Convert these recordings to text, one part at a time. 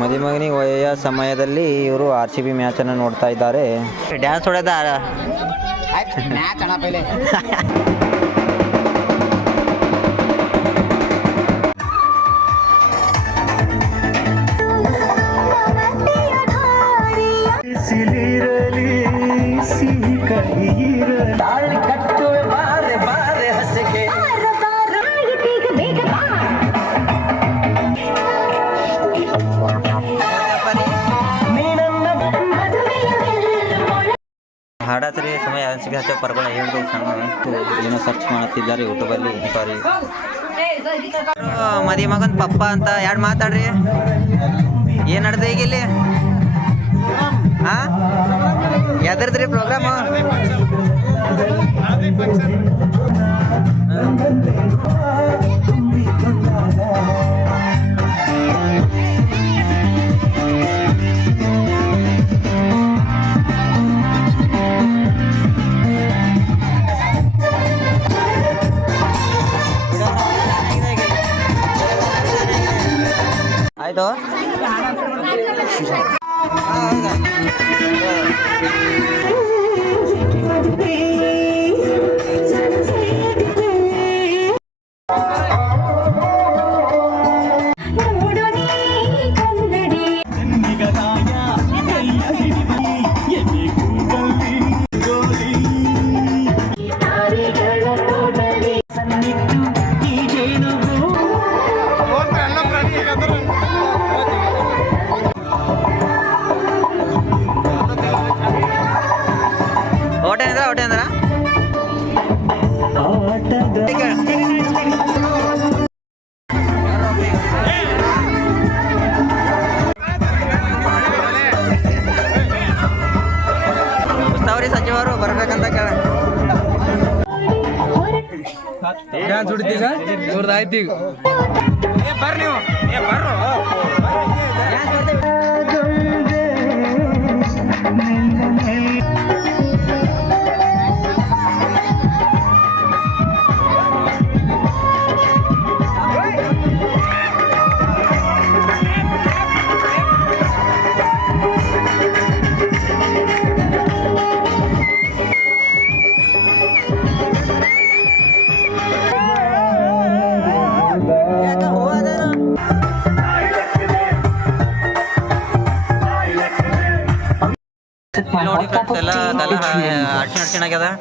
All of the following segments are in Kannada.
ಮದುಮಗನಿಗೆ ಒಯ್ಯ ಸಮಯದಲ್ಲಿ ಇವರು ಆರ್ ಸಿ ಬಿ ಮ್ಯಾಚನ್ನು ನೋಡ್ತಾ ಇದ್ದಾರೆ. ಡ್ಯಾನ್ಸ್ ಹೊಡೆದ? ಹಚ್ಚೋ ಪರ್ಗಳ ಏನೋ ಸರ್ಚ್ ಮಾಡತ್ತಿದ್ದಾರೆ ಯೂಟ್ಯೂಬಲ್ಲಿ ಸಾರಿ ಮದಿ ಮಗನ್ ಪಪ್ಪ ಅಂತ ಎರಡು ಮಾತಾಡ್ರಿ? ಏನ್ ನಡೆದ ಈಗ ಇಲ್ಲಿ? ಹಾ ಎದ್ರದ್ರಿ ಪ್ರೋಗ್ರಾಮ್ ಆಯ್ತು तो। डोर కదా?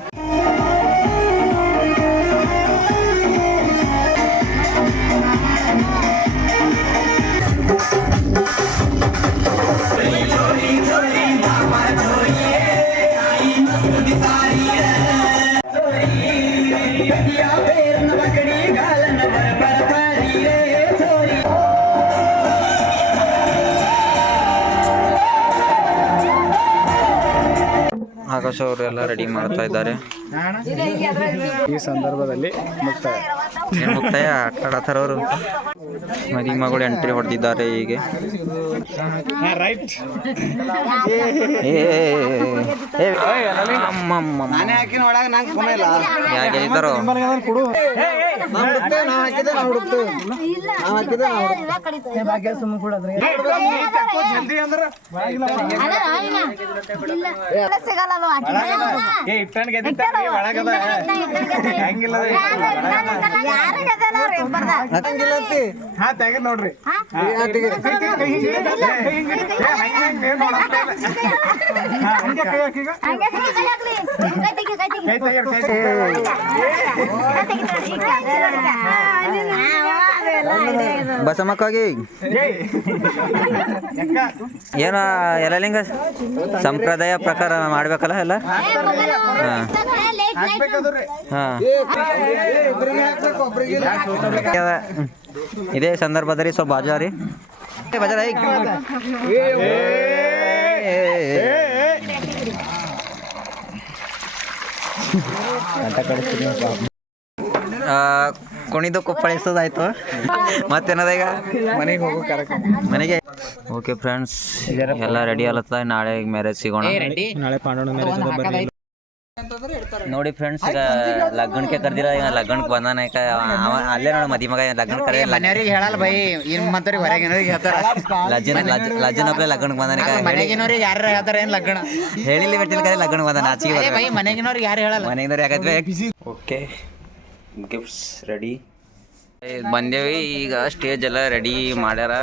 ಆಗ್ಯದ ಆಕಾಶ್ ರೆಡಿ ಮಾಡ್ತಾ ಇದ್ದಾರೆ. ಈ ಸಂದರ್ಭದಲ್ಲಿ ಮುಕ್ತಾಯ. ಮುಕ್ತಾಯ ಆಟ ಆಡತ್ತಾರ ಅವರು. ಮದಿ ಮಗಳು ಎಂಟ್ರಿ ಹೊಡೆದಿದ್ದಾರೆ ಹೀಗೆ. ರೈಟ್ ಏ ಹಾ ತೆಗದ್ ನೋಡ್ರಿ. ಕೈ ತೆಗೀರಿ, ಕೈ ತೆಗೀರಿ. ಬಸಮ್ಮಕ್ಕಾಗಿ? ಏನ ಎಲ್ಲಲಿಂಗ ಸಂಪ್ರದಾಯ ಪ್ರಕಾರ ಮಾಡ್ಬೇಕಲ್ಲ ಎಲ್ಲ. ಇದೇ ಸಂದರ್ಭದಲ್ಲಿ ಸ್ವಲ್ಪ ಬಾಜಾರಿ. ಬಜಾರ ಕುಣಿದು ಕುಪ್ಪಳಿಸೋದಾಯ್ತು ಮತ್ತೇನದ ಈಗ? ಮನೆಗೆ ಹೋಗೋ ಕಾರ್ಯಕ್ರಮ. ಮನೆಗೆ? ಓಕೆ ಫ್ರೆಂಡ್ಸ್ ಎಲ್ಲ ರೆಡಿ ಆಲತ್ತ? ನಾಳೆ ಮ್ಯಾರೇಜ್ ಸಿಗೋಣ. ನಾಳೆ ಪಾಂಡವನ ಮ್ಯಾರೇಜ್ ನೋಡಿ ಫ್ರೆಂಡ್ಸ್ ಈಗ ಲಗ್ನಕ್ಕೆ ಕರ್ದಿರ ಈಗ ಲಗ್ನಕ್ಕೆ ಬಂದಾನ ಈಗ. ಅವ- ಅಲ್ಲೇ ನೋಡಿ ಮದಿ ಮಗ ಲಗ್ನ ಕರೆ ಮನೆಯವ್ರಿಗೆ ಹೇಳಲ್ಲ ಬೈ ಇನ್ ಮತ್ತವ್ರಿಗೆ ಹೊರಗಿನವ್ರಿಗೆ ಹೇಳ್ತಾರ. ಲಜ್ಜನ ಲಜ್ಜನ ಅಪ್ಲೆ ಲಗ್ನಕ್ಕೆ ಬಂದಾನ ಈಗ. ಮನೆಗಿನವ್ರಿಗೆ ಯಾರು ಹೇಳ್ತಾರ ಏನ್ ಲಗ್ನ? ಹೇಳಿಲ್ಲ ಬಿಟ್ಟಿಲ್ಲ ಕರೆ ಲಗ್ನಕ್ಕೆ ಬಂದಾನ ಆಚೆಗೆ ಬೈ ಮನೆಗಿನವ್ರಿಗೆ ಯಾರು ಹೇಳಲ್ಲ. ಮನೆಗಿನವ್ರಿಗೆ ಯಾಕಂದ್ರೆ ಓಕೆ ಗಿಫ್ಟ್ಸ್ ರೆಡಿ ಬಂದೇವಿ, ಈಗ ಸ್ಟೇಜ್ ಎಲ್ಲ ರೆಡಿ ಮಾಡ್ಯಾರ.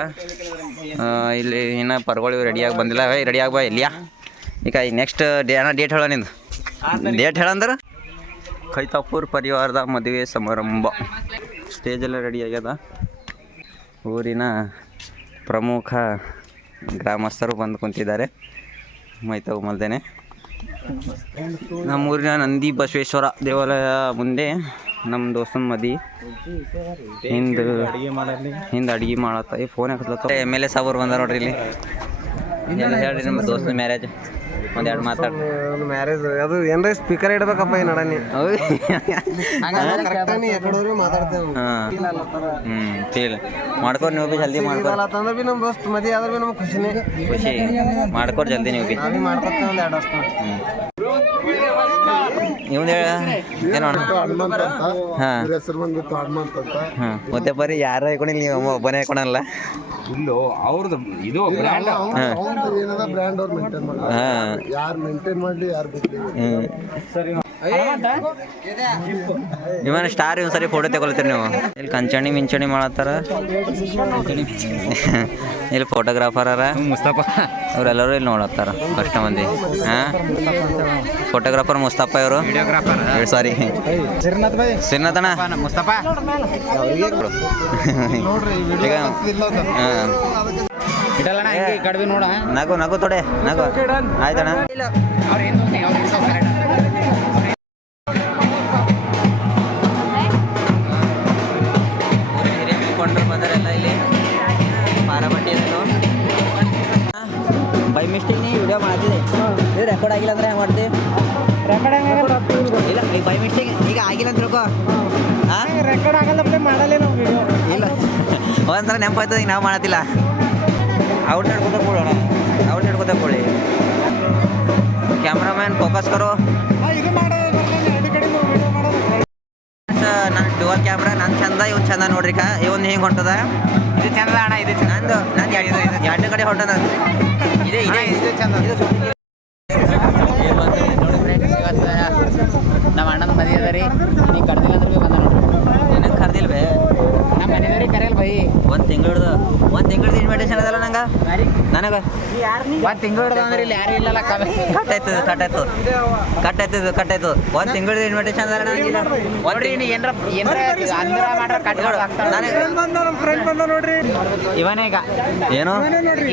ಇಲ್ಲಿ ಇನ್ನು ಪರ್ಗಳು ರೆಡಿಯಾಗಿ ಬಂದಿಲ್ಲ. ರೆಡಿ ಆಗಿ ಬಾ, ಇಲ್ಲಿಯಾ? ಈಗ ನೆಕ್ಸ್ಟ್ ಡೇ ಡೇಟ್ ಹೇಳ ನಿಂದು? ಡೇಟ್ ಹೇಳಂದ್ರೆ ಕೈತಾಪುರ್ ಪರಿವಾರದ ಮದುವೆ ಸಮಾರಂಭ. ಸ್ಟೇಜ್ ಎಲ್ಲ ರೆಡಿ ಆಗ್ಯದ. ಊರಿನ ಪ್ರಮುಖ ಗ್ರಾಮಸ್ಥರು ಬಂದು ಕುಂತಿದ್ದಾರೆ. ಮೈ ತಗೊಂಬಲ್ದೇನೆ ನಮ್ಮೂರಿನ ನಂದಿ ಬಸವೇಶ್ವರ ದೇವಾಲಯ ಮುಂದೆ ನಮ್ಮ ದೋಸ್ತನ ಮದಿ. ಹಿಂದೆ ಹಿಂದೆ ಅಡಿಗೆ ಮಾಡತ್ತ. ಈ ಫೋನ್ ಹಾಕತ್ಲತ್ತ ಎಂ ಎಲ್ ಎ ಸಾಬರ್ ಬಂದಾರ ನೋಡ್ರಿ ಇಲ್ಲಿ. ಹೇಳ್ರಿ ನಮ್ಮ ದೋಸ್ತನ ಮ್ಯಾರೇಜ್ ಒಂದೆರಡು ಎರಡು ಮಾತಾಡಿ. ಮ್ಯಾರೇಜ್ ಅದು ಏನ್ರ ಸ್ಪೀಕರ್ ಇಡ್ಬೇಕಪ್ಪ ಈ ನಡನಿ. ಹ್ಞೂ ಫೀಲ್ ನೀವು ಭೀ ಜಲ್ದಿ ಮಾಡ್ಕೊಳತ್ತಂದ್ರೆ ಬಿ ನಮ್ಮ ದೋಸ್ತ್ ಮದಿ ಆದ್ರೆ ಬಿ ನಮ್ಗೆ ಖುಷಿನೇ. ಖುಷಿ. ಮಾಡ್ಕೊರ್ ಜಲ್ದಿ ನೀವು ಮಾಡ್ಕೊತೇವೆ ಒಂದು ಎರಡು ವರ್ಷ ಇವ್ನು ಹೇಳ ಏನು ಹಾಂ. ಹೆಸರು ಬಂದ್ಬಿಟ್ಟು ಹನುಮಂತ ಅಂತ. ಹಾಂ. ಮತ್ತೆ ಬರೀ ಯಾರು ಹಾಕೊಂಡಿಲ್ಲ ನೀವು ಒಬ್ಬನೇ ಹಾಕೊಳಲ್ಲ ಇಲ್ಲೋ ಅವ್ರದ್ದು ಇದು ಬ್ರ್ಯಾಂಡ್ ಹಾಂ. ಏನದ ಬ್ರ್ಯಾಂಡ್ ಅವ್ರು ಮೇಂಟೈನ್ ಮಾಡ್ತಾರೆ. ಯಾರು ಮೇಂಟೈನ್ ಮಾಡ್ಲಿ ಯಾರು ಬಿಡ್ಲಿ. ಇವನ್ ಸ್ಟಾರ್ ಇವ್ ಸರಿ ಫೋಟೋ ತಗೊಳ್ತೀರಿ ನೀವು. ಇಲ್ಲಿ ಕಂಚಣಿ ಮಿಂಚಣಿ ಮಾಡತ್ತಾರ. ಇಲ್ಲಿ ಫೋಟೋಗ್ರಾಫರ್ ಅರ. ಮುಸ್ತಫ. ಅವರೆಲ್ಲರೂ ಇಲ್ಲಿ ನೋಡತ್ತಾರ ಅಷ್ಟ ಮಂದಿ. ಹಾ? ಫೋಟೋಗ್ರಾಫರ್ ಮುಸ್ತಪ್ಪ ಇವರು. ವಿಡಿಯೋಗ್ರಾಫರ್ ಸಾರಿ ಸಿರ್ನಾಥಣ ಮುಸ್ತಫ. ಈಗ ಇಡಲ್ಲಣ್ಣ ಹಿಂಗೆ ನೋಡ ನಗು ನಗು ತೊಡೆ ನಗು. ಆಯ್ತಣ್ಣ. ರೆಕಾರ್ಡ್ ಆಗಿಲ್ಲ ಅಂದ್ರೆ ಮಾಡ್ತಿ? ಇಲ್ಲ ಈಗ ಬೈ ಮಿಸ್ಟೇಕ್ ಈಗ ಆಗಿಲ್ಲ ಅಂತ ತಿಳ್ಕೊ. ರೆಕಾರ್ಡ್ ಆಗಲ್ಲ ಮಾಡಲ್ಲ ನಾವು ವಿಡಿಯೋ ಇಲ್ಲ. ಒಂದ್ಸಲ ನೆನಪಾಯ್ತದ ಈಗ ನಾವು ಮಾಡತ್ತಿಲ್ಲ. ಔಟ್ ಕೂತ ಕೊಡೋಣ ಔಟ್ ಹಿಡ್ಕೊತ ಕೊಡಿ ಕ್ಯಾಮ್ರಾಮ್ಯಾನ್ ಫೋಕಸ್ ಕರೋ. ನನ್ನ ಡುವಲ್ ಕ್ಯಾಮ್ರಾ ನನ್ನ ಚಂದ ಇವ್ನು ಚಂದ ನೋಡ್ರಿ ಕಾ. ಇವನ್ ಹಿಂಗೆ ಹೊಂಟದ? ಇದು ಚಂದ ಅಣ್ಣ ಇದು ಚಂದ. ನಂದು ನಂದು ಎರಡು ಎರಡು ಕಡೆ ಹೊಂಟದ? ಇದೆ ಇದೆ ಇದು ಚಂದ. ಇದು ಸುಮ್ನೆ ನಮ್ಮ ಅಣ್ಣನ ಮದುವೆ ನೀವು ಕಡ್ದಿಲ್ಲ ಅಂದ್ರೆ ಭೀ ಬಂದ ನೋಡ್ರಿ ನಿನಗೆ ಕರ್ದಿಲ್ವೇ? ನಮ್ಮ ಮನೆಯವ್ರಿಗೆ ಕರೆಯಲ್ಲ ಬೈ. ಒಂದು ತಿಂಗಳದ ಒಂದು ತಿಂಗಳದ ಇನ್ವಿಟೇಷನ್ ಅದಲ್ಲ ನಂಗೆ? ನನಗೆ? ಒಂದು ತಿಂಗಳು ಹಿಡ್ದು ಅಂದ್ರೆ ಇಲ್ಲಿ ಯಾರು ಇಲ್ಲಲ್ಲ ಕಮ್ಮಿ. ಕಟ್ ಆಯ್ತದ ಕಟ್ ಆಯ್ತು ಕಟ್ ಆಯ್ತದ ಕಟ್ ಆಯ್ತು ಒಂದು ತಿಂಗಳದ ಇನ್ವಿಟೇಷನ್ ಅದಲ್ಲ ಒಂದು ನೋಡ್ರಿ ನೀ ಏನ್ರ ಏನ್ರ ಅಂದ್ರ ಮಾಡ್ರ ಕಟ್ ನನಗೆ ಫ್ರೆಂಡ್ ಬಂದ ನೋಡ್ರಿ. ಇವನೇ ಈಗ. ಏನು?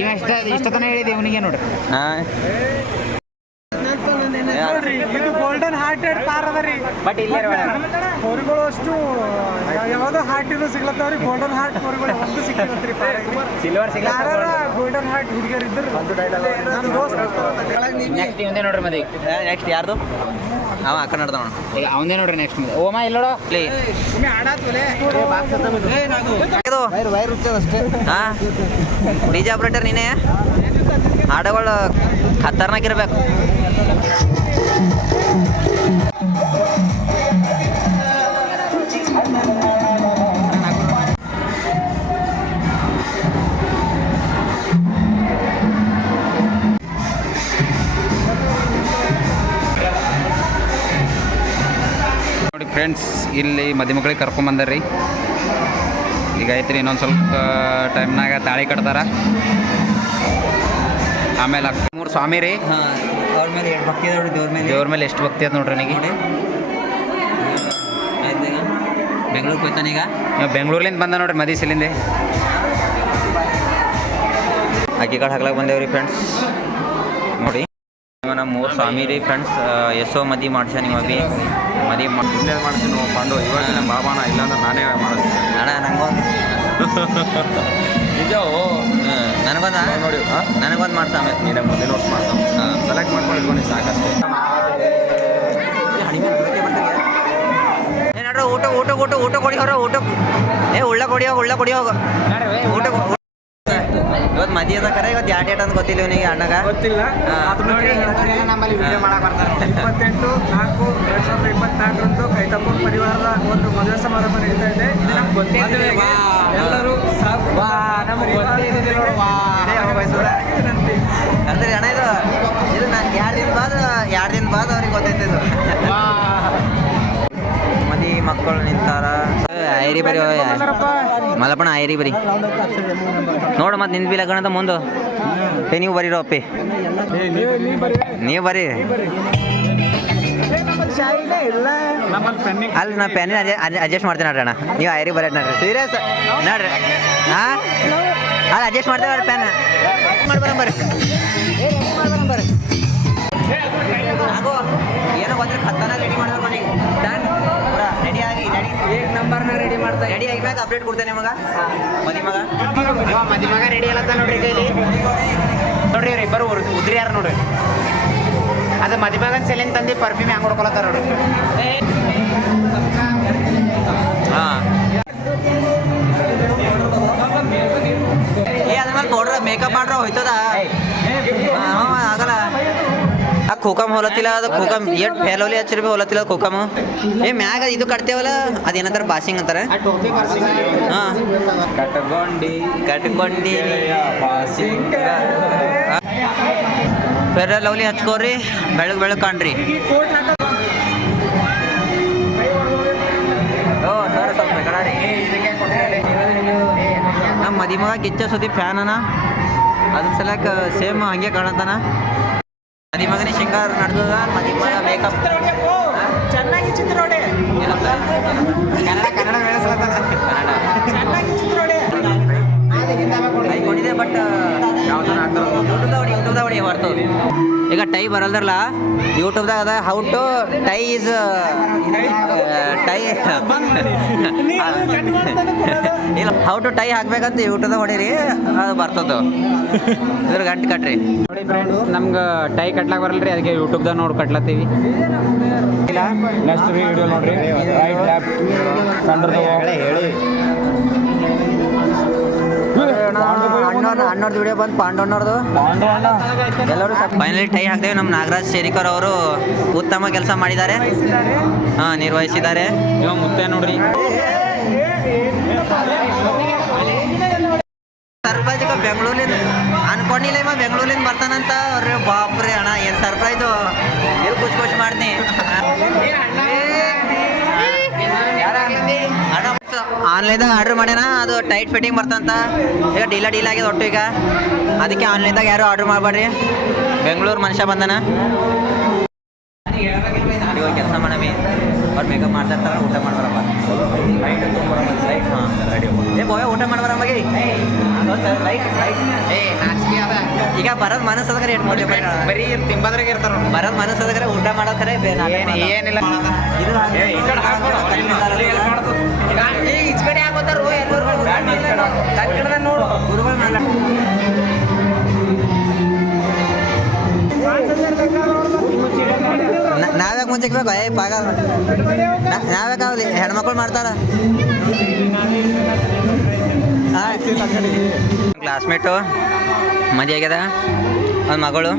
ಇವ ಇಷ್ಟ ಇಷ್ಟತನ ಹೇಳಿದೆ ಇವನಿಗೆ ನೋಡ್ರಿ ಹಾಂ ಇದು ಗೋಲ್ಡನ್ ಹಾರ್ಟೆಡ್ ಪಾರ್ ಅದ ರೀ ಬಟ್ ಇಲ್ಲೇ ಕೋರಿಗಳು ಅಷ್ಟು ಯಾವ್ದೋ ಹಾರ್ಟ್ ಇರೋ ಸಿಗ್ಲತ್ತವ್ರಿ ಗೋಲ್ಡನ್ ಹಾರ್ಟ್ ಕೋರಿಗಳು ಒಂದು ಸಿಕ್ಕಿರತ್ರಿ ಸಿಲ್ವರ್ ಸಿಗ್ಲ ಗೋಲ್ಡನ್ ಹಾರ್ಟ್ ಹುಡುಗಿಯರ್ ಇದ್ರು ನೆಕ್ಸ್ಟ್ ಇವಂದೇ ನೋಡ್ರಿ ಮದಿ ನೆಕ್ಸ್ಟ್ ಯಾರ್ದು? ಅವ ಅಕ್ಕ ನಡ್ದವ ಈಗ ಅವಂದೇ ನೋಡ್ರಿ ನೆಕ್ಸ್ಟ್ ಮದಿ ಓಮ ಇಲ್ಲೋಡು ಪ್ಲೇ ಇದು. ವೈರ್ ವೈರ್ ಅಷ್ಟೇ. ಹಾ ಡಿ ಆಪರೇಟರ್ ಆಪ್ರೇಟರ್ ನೀನೇ? ಹಾಡುಗಳು ಖತರ್ನಾಕ್ ಇರ್ಬೇಕು. ಫ್ರೆಂಡ್ಸ್ ಇಲ್ಲಿ ಮದುಮಗಳಿಗೆ ಕರ್ಕೊಂಬಂದರಿ ಕರ್ಕೊಂಬಂದಾರ್ರಿ ಈಗ ಐತ್ರಿ ಇನ್ನೊಂದು ಸ್ವಲ್ಪ ಟೈಮ್ನಾಗ ತಾಳಿ ಕಟ್ತಾರ. ಆಮೇಲೆ ಅಕ್ಕ ಮೂರು ಸ್ವಾಮಿ ರೀ. ಹಾಂ ಅವ್ರ ಮೇಲೆ ಎರಡು ಭಕ್ತಿ ನೋಡಿ ದೇವ್ರ ಮೇಲೆ? ದೇವ್ರ ಮೇಲೆ ಎಷ್ಟು ಭಕ್ತಿ ಅದ ನೋಡ್ರಿ ನನಗೆ. ಬೆಂಗ್ಳೂರಿಗೆ ಹೋಯ್ತಾನೀಗ ಬೆಂಗಳೂರ್ಲಿಂದ ಬಂದ ನೋಡ್ರಿ ಮದಿ ಸಿಲಿಂದೆ. ಅಕ್ಕಿ ಕಾಳು ಹಾಕ್ಲಾಕ ಬಂದೇವ್ರಿ ಫ್ರೆಂಡ್ಸ್ ನಮ್ಮ ಮೂರು ಸ್ವಾಮಿ ರೀ. ಫ್ರೆಂಡ್ಸ್ ಎಷ್ಟೋ ಮದಿ ಮಾಡ್ಸ್ಯಾನ ನಿಮ್ಮ ಬಿ ಮದಿ ಇಲ್ಲೇ ಮಾಡ್ತೀನಿ ನಾವು ಪಾಂಡು ಇವಾಗ ನಮ್ಮ ಬಾಬಾನ ಇಲ್ಲಾಂದ್ರೆ ನಾನೇ ಮಾಡಿಸ್ತೀನಿ. ಅಣ್ಣ ನಂಗೊಂದು ನಿಜ ನನಗೊಂದು? ನೋಡಿ ಹಾಂ ನನಗೊಂದು ಆಮೇಲೆ. ನೀನೇ ಮೊದಲು ವರ್ಷ ಮಾಡ್ತಾ ಹಾಂ. ಸೆಲೆಕ್ಟ್ ಮಾಡ್ಕೊಂಡು ಇಟ್ಕೊಂಡು ಸಾಕಷ್ಟೇ. ಏ ನಡ್ರ ಊಟ ಊಟ ಊಟ ಊಟ ಕೊಡಿ ಹೊರ ಊಟ ಏ ಉಳ್ಳ ಕೊಡಿ ಹೋಗ ಉಳ್ಳ ಕೊಡಿ ಹೋಗ. ಊಟ ಇವತ್ತು ಮದಿ ಅದ ಕರೆ ಇವತ್ತು ಯಾವ ಡೇಟ್ ಅಂತ ಗೊತ್ತಿಲ್ಲ ಇವನಿಗೆ ಅಣ್ಣಗ. ಗೊತ್ತಿಲ್ಲ. ನಮ್ಮಲ್ಲಿ ವಿಡಿಯೋ ಮಾಡಕ್ ಬರ್ತಾರೆ. ಇಪ್ಪತ್ತೆಂಟು ನಾಲ್ಕು ಎರಡ್ ಸಾವಿರದ ಇಪ್ಪತ್ನಾಲ್ಕರಂದು ಕೈತಪ್ಪು ಪರಿವಾರದ ಒಂದು ಮದುವೆ ಸಮಾರಂಭ ನಡೀತಾ ಇದೆ. ಇದು ನಮ್ಗೆ ಗೊತ್ತಿದೆ ಮದುವೆಗೆ ಎಲ್ಲರೂ ಅಂದ್ರೆ ಅಣ್ಣ ಇದು ಇದು ನಾನು ಎರಡು ದಿನ ಬಾದ ಎರಡು ದಿನ ಬಾದ ಅವ್ರಿಗೆ ಗೊತ್ತೈತಿದ್ದು ಮದಿ ಮಕ್ಕಳು ನಿಂತಾರ. ಐರಿ ಬರಿ ಮಲ್ಲಪ್ಪಣ ಐರಿ ಬರಿ ನೋಡು ಮತ್ತೆ ನಿಂದ ಬಿ ಲಗ್ನ ಮುಂದ ಏ ನೀವು ಬರೀರೋ ಅಪ್ಪಿ ನೀವು ಬರೀ ಅಲ್ಲಿ ನಾ ಪೆನ್ ಅಡ್ಜಸ್ಟ್ ಮಾಡ್ತೀನಿ ನೋಡ್ರಿ ಅಣ್ಣ ನೀವು ಐರಿ ಬರೀ ನೋಡ್ರಿ ಸೀರಿಯಸ್ ನೋಡ್ರಿ ಹಾಂ ಅಲ್ಲಿ ಅಡ್ಜಸ್ಟ್ ಮಾಡ್ತೇವೆ ನೋಡ್ರಿ ಪೆನ್ ಮಾಡ್ಬಾರ ಬರ್ರಿ ಬರ್ರಿ ಏನೋ ಬಂದ್ರೆ ಖತ್ತಾನ ರೆಡಿ ಮಾಡ್ಬೇಕು ಡನ್ ರೆಡಿ ಆಗಿ ರೆಡಿ. ಏಕ್ ನಂಬರ್ನ ರೆಡಿ ಮಾಡ್ತಾ ರೆಡಿ ಆಗಿ ಆಗಿದ್ಮ್ಯಾಗ ಅಪ್ಡೇಟ್ ಕೊಡ್ತೇನೆ ನಿಮಗ? ಮದಿ ಮಗ? ಮದಿ ಮಗ ರೆಡಿ ಅಲ್ಲತ್ತ ನೋಡ್ರಿ ಕೈಲಿ. ನೋಡ್ರಿ ಇವ್ರು ಇಬ್ಬರು ಉದ್ರಿ ಯಾರು ನೋಡ್ರಿ. ಅದು ಮದಿ ಮಗನ್ ಸೆಲೆನ್ ತಂದು ಪರ್ಫ್ಯೂಮ್ ಹೆಂಗ್ ಹೊಡ್ಕೊಳತ್ತಾರ ನೋಡ್ರಿ. ಹಾಂ. ಏ ಅದ್ರ ಮೇಲೆ ಪೌಡ್ರ್ ಮೇಕಪ್ ಮಾಡ್ರ ಹೋಯ್ತದ? ಖೋಕಮ್ ಹೋಲತ್ತಿಲ್ಲ ಅದು ಖೋಕಮ್ ಎಟ್ ಫೇಲೋಲಿ ಹಚ್ಚಿ ರೂಪಾಯಿ ಹೊಲತ್ತಿಲ್ಲ ಖೋಕಮ್ ಏ ಮ್ಯಾಗ ಇದು ಕಟ್ತೇವಲ್ಲ ಅದೇನಂತಾರ ಬಾಸಿಂಗ್ ಅಂತಾರೆ ಕಟ್ಟಗೊಂಡಿ ಕಟ್ಕೊಂಡಿ ಫೆರ ಲವ್ಲಿ ಹಚ್ಕೋರಿ ಬೆಳಗ್ ಬೆಳಗ್ ಕಾಣ್ರಿ. ಓ ಸರ್ ಸ್ವಲ್ಪ ಕಡಾರಿ ನಮ್ಮ ಮದಿ ಮಗ ಗಿಚ್ಚ ಸುದ್ದಿ ಫ್ಯಾನನ ಅನ. ಅದ್ರ ಸಲಕ ಸೇಮ್ ಹಂಗೆ ಕಾಣತ್ತಾನ ಮದಿ ಮಗನೇ ಶೃಂಗಾರ ನಡ್ದದ ಮದಿ ಮಗ ಮೇಕಪ್ ಚೆನ್ನಾಗಿ ಚಿತ್ರ ನೋಡಿ. ಕನ್ನಡ ಕನ್ನಡ ಬೆಳೆಸ್ಲತ್ತಾರ ಕನ್ನಡ ಚೆನ್ನಾಗಿ ಚಿತ್ರ ನೋಡಿ. ಟೈ ಥರ ಯೂಟ್ಯೂಬ್ದಾಗ ಯೂಟ್ಯೂಬ್ದಾಗ ಹೊಡಿ ಈಗ ಟೈ ಬರಲ್ದಲ್ಲ ಯೂಟ್ಯೂಬ್ದಾಗ ಅದ how to tie is tie ಇಲ್ಲ ಹೌ ಟು ಟೈ ಹಾಕ್ಬೇಕಂತ ಯೂಟ್ಯೂಬ್ದಾಗ ಹೊಡೀರಿ ಅದು ಬರ್ತದ ಇದ್ರ ಗಂಟು ಕಟ್ರಿ. ನೋಡಿ ಫ್ರೆಂಡ್ಸ್ ನಮ್ಗೆ ಟೈ ಕಟ್ಲಾಕ್ ಬರಲ್ರಿ ಅದಕ್ಕೆ ಯೂಟ್ಯೂಬ್ದಾಗ ನೋಡಿ ಕಟ್ಲತ್ತೀವಿ. ನೆಕ್ಸ್ಟ್ ವಿಡಿಯೋ ನೋಡ್ರಿ. ರೈಟ್ ಲೆಫ್ಟ್ ಹೇಳಿ. ಅಣ್ಣವ್ರ ಅಣ್ಣವ್ರದ್ದು ವಿಡಿಯೋ ಬಂದು ಪಾಂಡವನವ್ರದ್ದು ಎಲ್ಲರೂ ಫೈನಲಿ ಟೈ ಹಾಕ್ತೇವೆ ನಮ್ಮ ನಾಗರಾಜ್ ಶೇರಿಕರ್ ಅವರು. ಉತ್ತಮ ಕೆಲಸ ಮಾಡಿದ್ದಾರೆ. ಹಾ ನಿರ್ವಹಿಸಿದ್ದಾರೆ. ಮುತ್ತೆ ನೋಡ್ರಿ. ಸರ್ಪ್ರೈಸ್ ಈಗ ಬೆಂಗಳೂರಿಂದ ಅನ್ಕೊಂಡಿಲ್ಲ ಇವ ಬೆಂಗಳೂರಿಂದ ಬರ್ತಾನಂತ. ಅವ್ರಿ ಬಾಪ್ರಿ ಅಣ್ಣ ಏನು ಸರ್ಪ್ರೈಸು ಎಲ್ಲಿ ಖುಷಿ ಖುಷಿ ಮಾಡ್ತೀನಿ ಆನ್ಲೈನ್ದಾಗ ಆರ್ಡರ್ ಮಾಡ್ಯಾನ ಅದು ಟೈಟ್ ಫಿಟ್ಟಿಂಗ್ ಬರ್ತಂತ. ಈಗ ಡೀಲ ಡೀಲ್ ಆಗಿದೆ ಒಟ್ಟು ಈಗ. ಅದಕ್ಕೆ ಆನ್ಲೈನ್ದಾಗ ಯಾರು ಆರ್ಡರ್ ಮಾಡಬೇಡ್ರಿ. ಬೆಂಗಳೂರು ಮನುಷ್ಯ ಬಂದನ. ಇವಾಗ ಕೆಲಸ ಮಾಡಮಿ. ಅವ್ರು ಮೇಕಪ್ ಮಾಡ್ತಾ ಇರ್ತಾರ ಊಟ ಮಾಡ್ಬಾರಪ್ಪ. ಲೈಟ್ ಲೈಟ್ ಹಾಂ ಏ ಬೋಯ ಊಟ ಮಾಡ್ಬಾರ ಮಗೆ ಲೈಟ್ ಲೈಟ್ ಏ ನಾಚಿಕೆ ಈಗ ಬರೋದ್ ಮನಸ್ಸದಕರೆ ಏಟ್ ಮಾಡಿ ಬರೀ ತಿಂಬದ್ರಾಗ ಇರ್ತಾರ. ಬರೋದ್ ಮನಸ್ಸದಕರೆ ಊಟ ಮಾಡೋಕರೆ ಏನ್ ಏನಿಲ್ಲ. ಇದು ಈಗ ಈಚ್ ಕಡೆ ಹಾಕೋತಾರ ನೋಡು. ಗುರುಗಳು ಮಾಡ ನಾವ್ಯಾಕೆ ಏ ನಾವ್ಯಾಕಾವಲಿ ಹೆಣ್ಮಕ್ಳು ಮಾಡ್ತಾರ. ಕ್ಲಾಸ್ಮೇಟು ಮದುವೆ ಆಗ್ಯದ? ಒಂದು ಮಗಳು?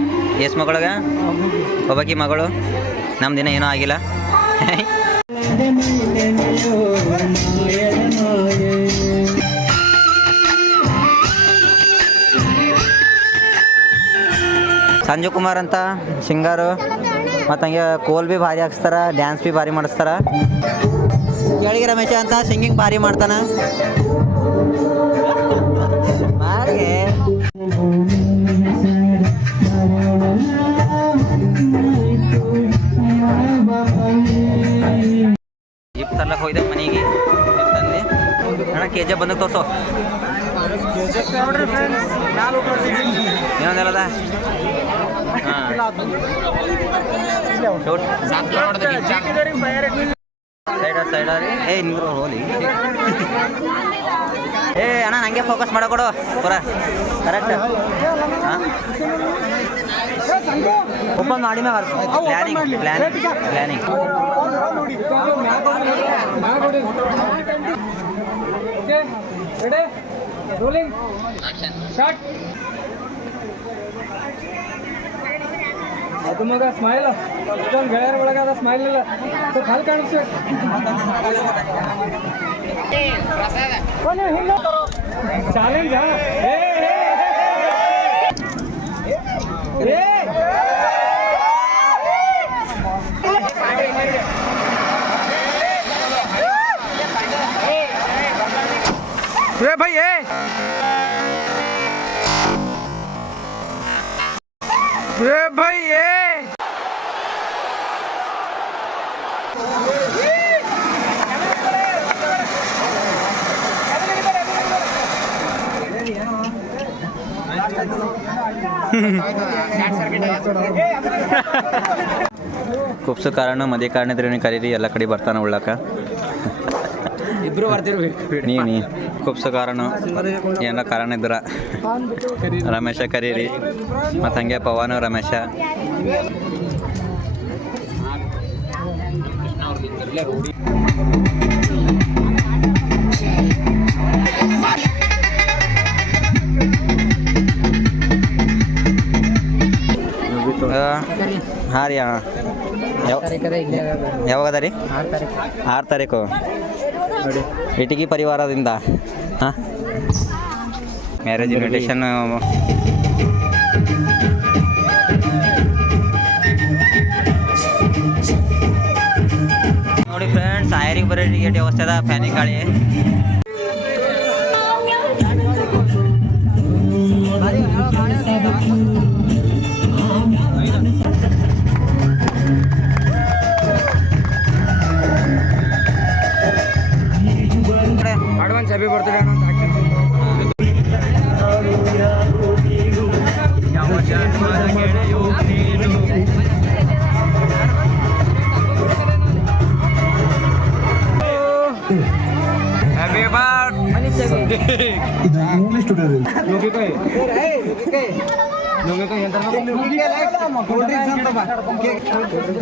ಎಸ್ ಮಗಳಗ? ಒಬ್ಬಾಕಿ ಮಗಳು? ನಮ್ಮ ದಿನ ಏನೂ ಆಗಿಲ್ಲ. ಸಂಜು ಕುಮಾರ್ ಅಂತ ಸಿಂಗರು. ಮತ್ತು ಹಂಗೆ ಕೋಲ್ ಭೀ ಭಾರಿ ಹಾಕ್ಸ್ತಾರ, ಡ್ಯಾನ್ಸ್ ಬಿ ಭಾರಿ ಮಾಡಿಸ್ತಾರ. ಕೇಳಿಗೆ ರಮೇಶ ಅಂತ, ಸಿಂಗಿಂಗ್ ಭಾರಿ ಮಾಡ್ತಾನ. ತರ್ಲಕ್ಕೆ ಹೋಯ್ದೆ ಮನೆಗೆ. ತಂದು. ಅಣ್ಣ ಕೆ ಜಿ ಬಂದಕ್ಕೆ ತೋರ್ಸೋ. ಇನ್ನೊಂದೆಲ್ಲದ ಸೈಡ ಸೈಡ ಏ ನೀರು ಹೋಲಿ ಏ, ಅಣ್ಣ, ನಂಗೆ ಫೋಕಸ್ ಮಾಡಕೊಡು. ಪುರ. ಕರೆಕ್ಟ್ ಓಪನ್ ಮಾಡಿ ಮ್ಯಾಗ planning planning planning rolling short ಅದು ಮಗ ಸ್ಮೈಲ್ ಅಷ್ಟೊಂದು ಗೆಳೆಯರ ಒಳಗಾದ ಸ್ಮೈಲ್ ಇಲ್ಲ ಸ್ವಲ್ಪ ಹಲ್ ಕಾಣಿಸ್ಬೇಕು ಚಾಲೆಂಜ್ ए भाई ए ए भाई ए ಕುಪ್ಸ ಕಾರಣ ಮದಿ ಕಾರಣ ಇದ್ರೆ ನೀವು ಕರೀರಿ ಎಲ್ಲ ಕಡೆ ಬರ್ತಾನೆ ಉಳ್ಳಾಕ ಇಬ್ರು ಬರ್ತಿರ್ಬೇಕು ನೀ ನೀ ಕುಪ್ಸ ಕಾರಣ, ಏನೋ ಕಾರಣ ಇದ್ರ. ರಮೇಶ ಕರೀರಿ, ಮತ್ತು ಹಂಗೆ ಪವನ್, ರಮೇಶ. ಹಾಂ ರೀ ಯಾವಾಗ ಅದ ರೀ? ಆರು ತಾರೀಕು. ಇಟಗಿ ಪರಿವಾರದಿಂದ. ಹಾಂ? ಮ್ಯಾರೇಜ್ ಇನ್ವಿಟೇಷನ್ ನೋಡಿ ಫ್ರೆಂಡ್ಸ್ ಆಯರಿಗೆ ಬರೀ ಟಿಕೆಟ್ ವ್ಯವಸ್ಥೆ ಅದ ಫ್ಯಾನಿಗೆ ಗಾಳಿ.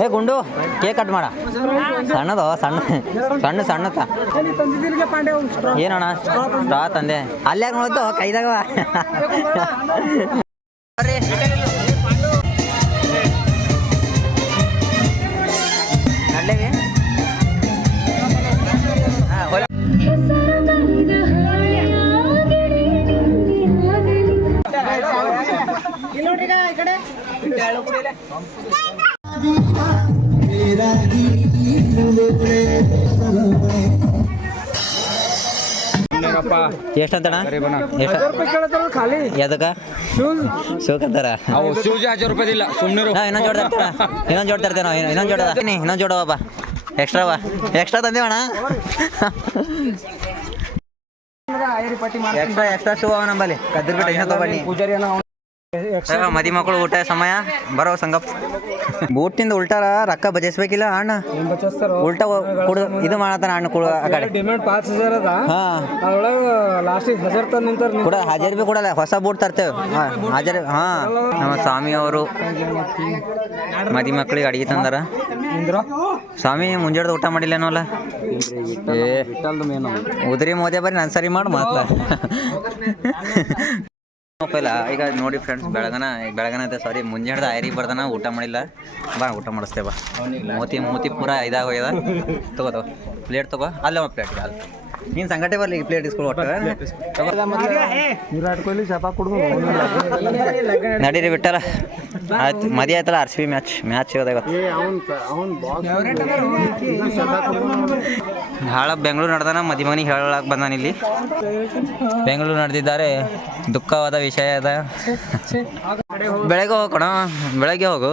ಏ ಗುಂಡು ಕೇಕ್ ಕಟ್ ಮಾಡ. ಸಣ್ಣದು ಸಣ್ಣ ಸಣ್ಣ ಸಣ್ಣತ ಏನಣ್ಣ? ಸ್ಟ್ರಾ ತಂದೆ. ಅಲ್ಲೇ ನೋಡ್ತು ಕೈದಾಗ ಎಷ್ಟಂತಣ್ಣ ಎಷ್ಟು ರೂಪಾಯಿ ಕೇಳ್ತಾರ ಖಾಲಿ ಎದಕ್ಕ ಶೂಸ್ ಸೋಕಂತಾರ ಅವು ಶಿವಜಿ ಹಜಾರ್ ರೂಪಾಯಿ ಇಲ್ಲ ಸುಮ್ಮನೆ ಹಾ ಇನ್ನೊಂದು ಜೋಡ ತರ್ತಾನ ಇನ್ನೊಂದು ಜೋಡ ತರ್ತೇನೆ ನಾವು ಇನ್ನೊಂದು ಜೋಡ ನೀ ಇನ್ನೊಂದು ಜೋಡ ಬಾ ಎಕ್ಸ್ಟ್ರಾ ಎಕ್ಸ್ಟ್ರಾ ತಂದೇವಣ ಪಟ್ಟಿ ಎಕ್ಸ್ಟ್ರಾ ಎಕ್ಸ್ಟ್ರಾ ಶೂ ಅವ ನಂಬಲ್ಲಿ ಕದ್ದಿರ್ಬಿಟ್ಟು ತಗೊಳ್ಳಿ ಪೂಜಾರಿ ಮದಿ ಮಕ್ಕಳು ಊಟ ಸಮಯ. ಬರೋ ಸಂಗಪ್. ಬೂಟಿಂದ ಉಲ್ಟಾರ ರೊಕ್ಕ ಬಜಸ್ಬೇಕಿಲ್ಲ ಅಣ್ಣ? ಉಲ್ಟಾ ಕುಡ್ದು ಇದು ಮಾಡತ್ತಾನ ಅಣ್ಣ ಕುಡ ಆ ಕಡೆ. ಡಿಮ್ಯಾಂಡ್ ಪಾಂಚ್ ಹಜಾರ್ ಅದ. ಹಾ. ಅದ್ರೊಳಗೆ ಲಾಸ್ಟಿಗೆ ಹಜಾರ್ ತಂದು ನಿಂತಾರ ಕೂಡ ಹಾಜರ್ ಬಿ ಕೊಡಲ್ಲ ಹೊಸ ಬೂಟ್ ತರ್ತೇವೆ. ಹಾಜರ್ ಹಾ. ನಮ್ಮ ಸ್ವಾಮಿ ಅವರು ಮದಿ ಮಕ್ಕಳಿಗೆ ಅಡಿಗೆ ತಂದಾರ. ಸ್ವಾಮಿ ಮುಂಜಾಡ್ದು ಊಟ ಮಾಡಿಲ್ಲೇನೋ ಅಲ್ಲ ಏ ಉದ್ರಿ ಮೋದಿ ಬರ್ರಿ ನಾನು ಸರಿ ಮಾಡು ಮಾತ ಇಲ್ಲ ಈಗ ನೋಡಿ ಫ್ರೆಂಡ್ಸ್ ಬೆಳಗನ ಬೆಳಗನ ಐತೆ ಸಾರಿ ಮುಂಜಾನೆ ಐರಿಗೆ ಬರ್ದಾನ, ಊಟ ಮಾಡಿಲ್ಲ. ಬಾ, ಊಟ ಮಾಡಿಸ್ತೇ ಬಾ ಮೂತಿ ಮೂತಿ ಪೂರ ಇದಾಗೋಗ್ಯದ ತಗೋ ತಗೋ. ಪ್ಲೇಟ್ ತಗೋ, ಅಲ್ಲೇ ಪ್ಲೇಟ್ ಅಲ್ಲಿ ನೀನು ಸಂಗಟೆ ಬರ್ಲಿ ಪ್ಲೇಟ್ ಇಸ್ಕೊಂಡು ಒಟ್ಟು. ವಿರಾಟ್ ಕೊಹ್ಲಿ ಶಪ ಕುಡ್ದು ನಡೀರಿ ಬಿಟ್ಟಲ್ಲ. ಆಯ್ತು ಮದಿ ಆಯ್ತಲ್ಲ R C B match. Match ಇವತ್ತು ಭಾಳ ಬೆಂಗಳೂರು ನಡೆದಾನ ಮದಿ ಮಗನಿಗೆ ಹೇಳಕ್ ಬಂದಾನ ಇಲ್ಲಿ. ಬೆಂಗಳೂರು ನಡೆದಿದ್ದಾರೆ. ದುಃಖವಾದ ವಿಷಯ ಅದ. ಬೆಳಗ್ಗೆ ಹೋಗೋಣ ಬೆಳಗ್ಗೆ ಹೋಗು.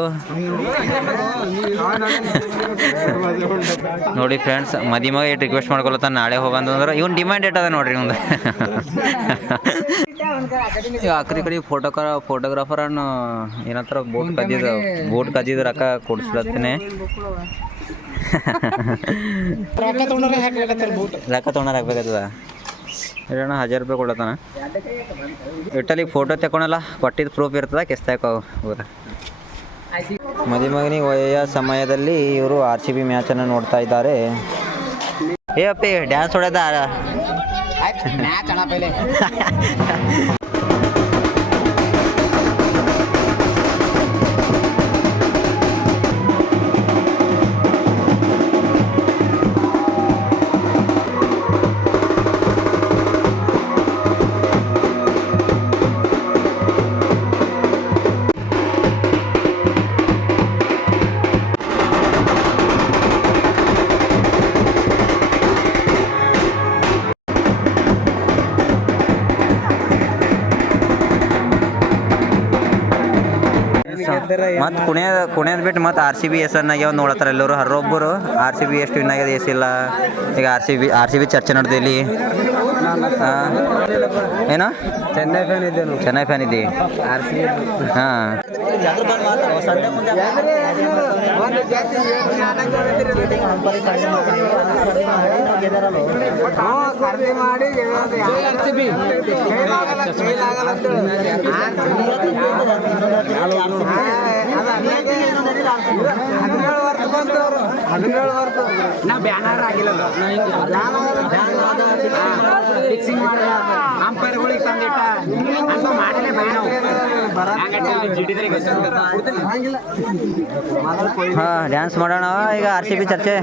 ನೋಡಿ ಫ್ರೆಂಡ್ಸ್ ಮದಿ ಮಗ ಇಟ್ಟು ರಿಕ್ವೆಸ್ಟ್ ಮಾಡ್ಕೊಳತ್ತ ನಾಳೆ ಹೋಗಂದು ಅಂದ್ರೆ ಇವನ್ ಡಿಮ್ಯಾಂಡ್ ಏಟ್ ಅದ ನೋಡ್ರಿ ಇವಂದು ಆಕ್ರಿ ಕಡೆ ಫೋಟೋಕಾರ ಫೋಟೋಗ್ರಾಫರ್ ಅನ್ನ ಏನತ್ರ ಬೋಟ್ ಕದ್ದಿದ ಬೋಟ್ ಕದ್ದಿದ ರೊಕ್ಕ ಕೊಡಿಸ್ಲತ್ತೇನೆ. ರೊಕ್ಕ ತೊಗೊಂಡ್ರೆ ಹಾಕ್ಬೇಕಾಗ್ತದ ಇರೋಣ ಹಜಾರ್ ರೂಪಾಯಿ ಕೊಡತ್ತಾನ ಇಟ್ಟಲ್ಲಿ ಫೋಟೋ ತಗೊಳಲ್ಲ ಕೊಟ್ಟಿದ್ದು ಪ್ರೂಫ್ ಇರ್ತದ ಕೆಸ್ತಾಕೋ ಊರ. ಮದಿ ಮಗನಿಗೆ ಒಯ್ಯ ಸಮಯದಲ್ಲಿ ಇವರು ಆರ್ ಸಿ ಬಿ ಮ್ಯಾಚನ್ನು ನೋಡ್ತಾ ಇದ್ದಾರೆ. ಏ ಅಪ್ಪಿ ಡ್ಯಾನ್ಸ್ ಹೊಡೆದ ಆಯ್ತು ಮ್ಯಾಚ್ ಅಣ್ಣ ಪೈಲೆ ಮತ್ತು ಕುಣಿಯೋದು ಕುಣಿಯೋದು ಬಿಟ್ಟು ಮತ್ತು R C B S N ಆಗ್ಯಾವ ನೋಡತ್ತಾರ ಎಲ್ಲರೂ? ಹರೊಬ್ಬರು ಆರ್ ಸಿ ಬಿ ಎಷ್ಟು ವಿನ್ ಆಗ್ಯದ ಎಷ್ಟಿಲ್ಲ ಈಗ R C B R C B ಚರ್ಚೆ ನಡೆದು ಇಲ್ಲಿ ಏನೋ? ಚೆನ್ನೈ ಫ್ಯಾನ್ ಇದ್ದೇನು ಚೆನ್ನೈ ಫ್ಯಾನ್ ಇದ್ದಿ? ಹಾಂ. ಖರೀದಿ ಮಾಡಿ ಹದಿನೇಳು ವರ್ಷ ಬಂತು ಅವರು. ಹದಿನೇಳು ವರ್ಷ ನಾ ಬ್ಯಾನರ್ ಆಗಿಲ್ಲ ಫಿಕ್ಸಿಂಗ್ ಅಂಪೈರ್ಗಳಿಗೆ ತಂದಿಟ್ಟ ಅಂತ ಮಾಡಲೇ ಜಿಡಿದ್ರೆ ಡ್ಯಾನ್ಸ್ ಮಾಡೋಣ ಈಗ ಆರ್ ಸಿ ಬಿ ಚರ್ಚೆ.